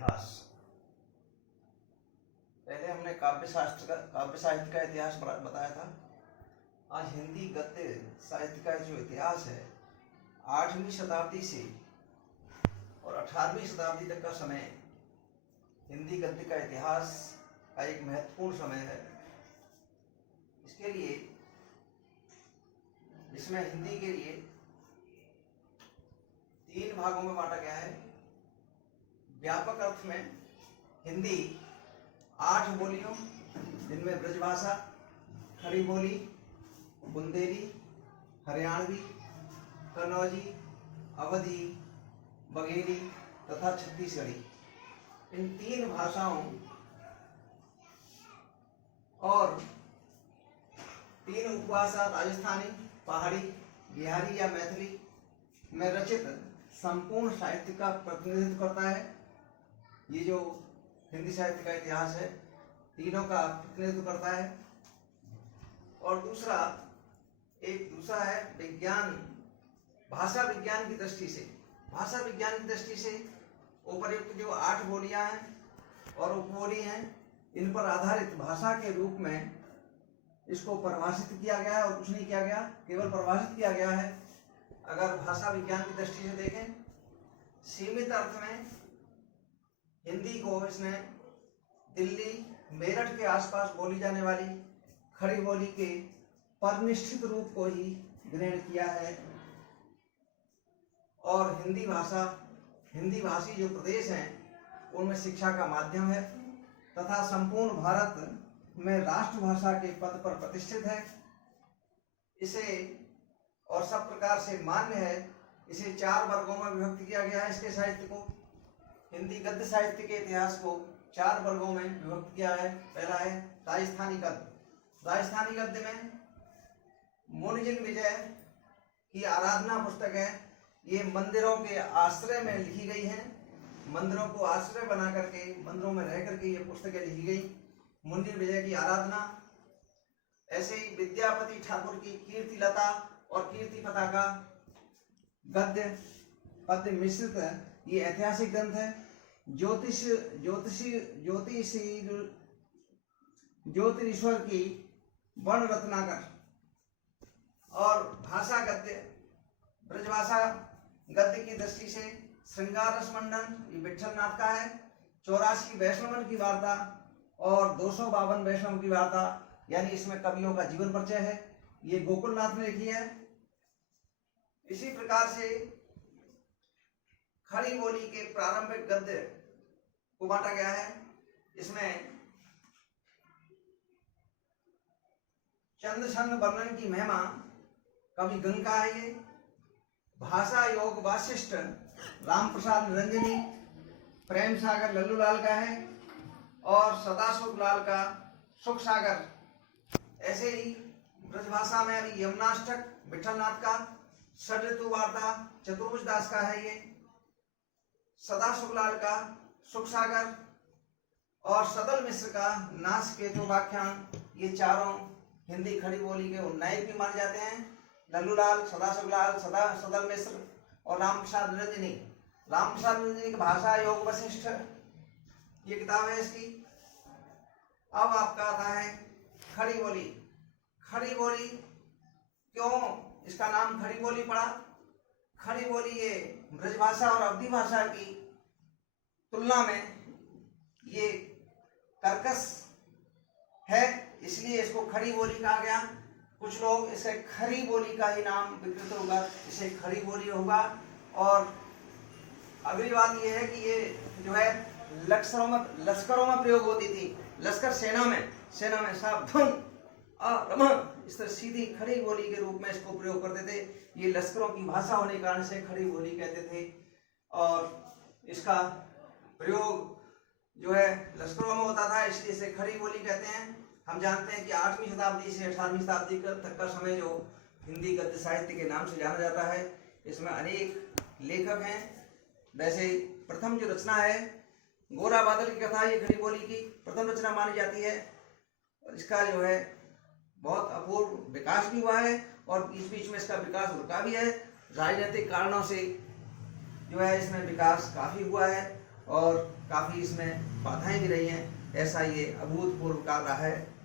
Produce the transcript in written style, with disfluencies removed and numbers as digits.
इतिहास। पहले हमने काव्य साहित्य का इतिहास बताया था। आज हिंदी गद्य साहित्य का जो इतिहास है 8वीं शताब्दी से और 18वीं शताब्दी तक का समय हिंदी गद्य का इतिहास का एक महत्वपूर्ण समय है। इसके लिए इसमें हिंदी के लिए 3 भागों में बांटा गया है। व्यापक अर्थ में हिंदी 8 बोलियों जिनमें ब्रजभाषा, खड़ी बोली, बुंदेली, हरियाणवी, कन्नौजी, अवधी, बघेली तथा छत्तीसगढ़ी, इन 3 भाषाओं और 3 उपभाषा राजस्थानी, पहाड़ी, बिहारी या मैथिली में रचित संपूर्ण साहित्य का प्रतिनिधित्व करता है। ये जो हिंदी साहित्य का इतिहास है तीनों का प्रतिनिधित्व करता है। और दूसरा है विज्ञान, भाषा विज्ञान की दृष्टि से। भाषा विज्ञान की दृष्टि से उपर्युक्त जो 8 बोलियां हैं और उपबोली हैं, इन पर आधारित भाषा के रूप में इसको परिभाषित किया गया है और कुछ नहीं किया गया, केवल परिभाषित किया गया है। अगर भाषा विज्ञान की दृष्टि से देखें, सीमित अर्थ में हिंदी को इसने दिल्ली, मेरठ के आसपास बोली जाने वाली खड़ी बोली के परनिष्ठित रूप को ही ग्रहण किया है। और हिंदी भाषी जो प्रदेश हैं उनमें शिक्षा का माध्यम है तथा संपूर्ण भारत में राष्ट्रभाषा के पद पर प्रतिष्ठित है। इसे और सब प्रकार से मान्य है। इसे 4 वर्गों में विभक्त किया गया है। इसके साहित्य को, हिंदी गद्य साहित्य के इतिहास को 4 वर्गों में विभक्त किया है। पहला है राजस्थानी गद्य। राजस्थानी गद्य में मुनिजिन विजय की आराधना पुस्तक है। ये मंदिरों के आश्रय में लिखी गई है। मंदिरों को आश्रय बना करके, मंदिरों में रह करके ये पुस्तकें लिखी गई। मुनिजिन विजय की आराधना। ऐसे ही विद्यापति ठाकुर की कीर्ति लता और कीर्ति पताका गद्य पद्य मिश्रित ये ऐतिहासिक ग्रंथ है। ज्योतिरीश्वर की वर्ण रत्नाकर। और भाषा गद्य, ब्रजभाषा गद्य की दृष्टि से श्रृंगार रस मंडन ये विठल नाथ का है। 84 वैष्णवन की वार्ता और 252 वैष्णव की वार्ता, यानी इसमें कवियों का जीवन परिचय है, ये गोकुलनाथ ने लिखी है। इसी प्रकार से खड़ी बोली के प्रारंभिक गद्य को बांटा गया है। इसमें चंद्र छंद वर्णन की महिमा कवि गंग का है। ये भाषा योग वाशिष्ठ रामप्रसाद निरंजनी, प्रेम सागर लल्लूलाल का है और सदाशिव लाल का सुख सागर। ऐसे ही ब्रजभाषा में अभी यमुनाष्टक विठलनाथ का, षड ऋतु वार्ता चतुर्भुज दास का है। ये सदाशिव लाल का सुख सागर और सदल मिश्र का नास केतु व्याख्यान, ये चारों हिंदी खड़ी बोली के उन्नायक भी माने जाते हैं। लल्लूलाल, सदाशिव लाल, सदल मिश्र और रामप्रसाद निरंजनी। रामप्रसाद निरंजनी की भाषा योग वशिष्ठ ये किताब है इसकी। अब आपका आता है खड़ी बोली। खड़ी बोली क्यों इसका नाम खड़ी बोली पड़ा? खड़ी बोली ये ब्रजभाषा और अवधी भाषा की तुलना में ये कर्कश है, इसलिए इसको खड़ी बोली कहा गया। कुछ लोग इसे खड़ी बोली का ही नाम विकृत होगा, इसे खड़ी बोली होगा। और अगली बात यह है कि ये जो है लश्करों में प्रयोग होती थी। लश्कर सेना में सावधान इस तरह सीधी खड़ी बोली के रूप में इसको प्रयोग करते थे। ये लश्करों की भाषा होने के कारण से खड़ी बोली कहते थे। और इसका प्रयोग जो है लश्करों में होता था, इसलिए इसे खड़ी बोली कहते हैं। हम जानते हैं कि 8वीं शताब्दी से 18वीं शताब्दी तक का समय जो हिंदी गद्य साहित्य के नाम से जाना जाता है, इसमें अनेक लेखक हैं। वैसे प्रथम जो रचना है गोरा बादल की कथा, ये खड़ी बोली की प्रथम रचना मानी जाती है। और इसका जो है बहुत अपूर्व विकास भी हुआ है और बीच बीच में इसका विकास रुका भी है। राजनीतिक कारणों से जो है इसमें विकास काफी हुआ है और काफ़ी इसमें बाधाएं भी रही हैं। ऐसा ये अभूतपूर्व कार्य रहा है।